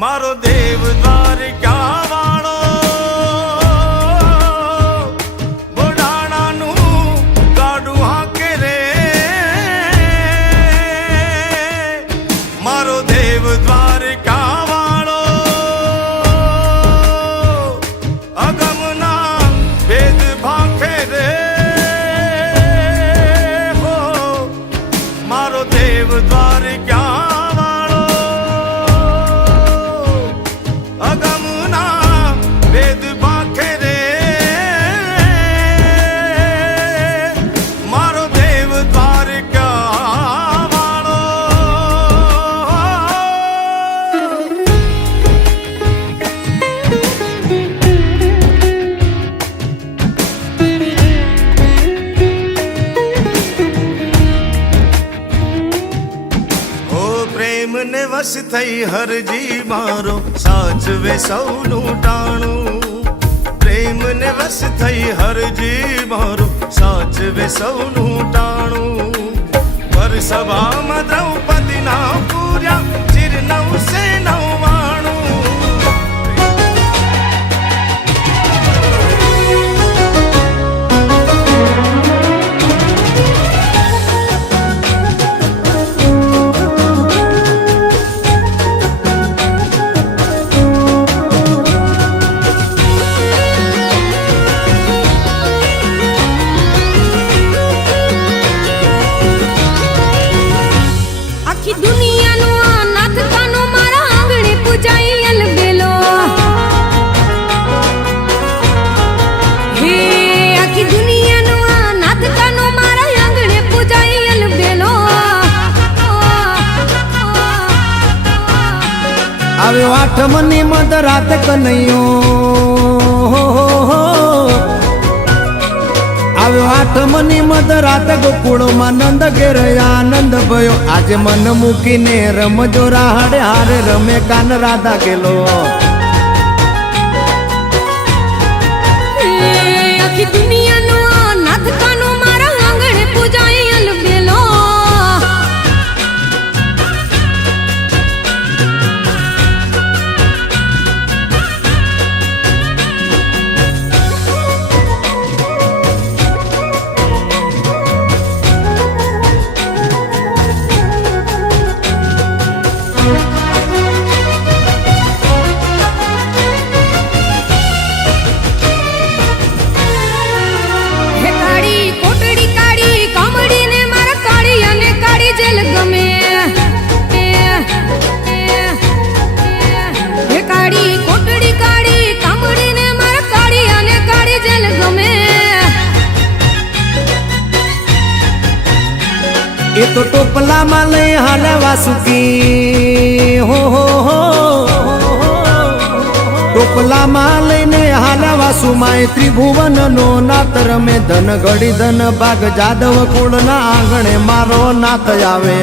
मारो देव द्वारका वालो बोडाणा नू गाडू हाके रे मारो देव द्वारका वालो अगमना भेद भाखे रे हो मारो देव द्वारका ने वश थई हरजी मारो साचवे सौनु टाणु प्रेम ने वश थई हरजी मारो साचवे सौनु टाणु पर सभा में द्रौपदी ना पूर्या चिर नौ से नौवाणु આવ્યો આઠમની મધરાત કનૈયો આવ્યો આઠમની મધરાત ગોકુળમાં નંદ ઘેર આનંદ ભયો આજે મન મૂકીને રમજો રાહડે હારે રમે કાન રાધા ગેલો આખી દુનિયાનો નાથ કાનો મારા આંગણે પૂજાય અલબેલો એ તો ટોપલામાં લઈ હાલે વાસુકી હો ટોપલામાં લઈને હાલે વાસુમાં ત્રિભુવનનો નાથ રમે ધન ઘડી ધન ભાગ જાદવ કુળના આંગણે મારો નાથ આવે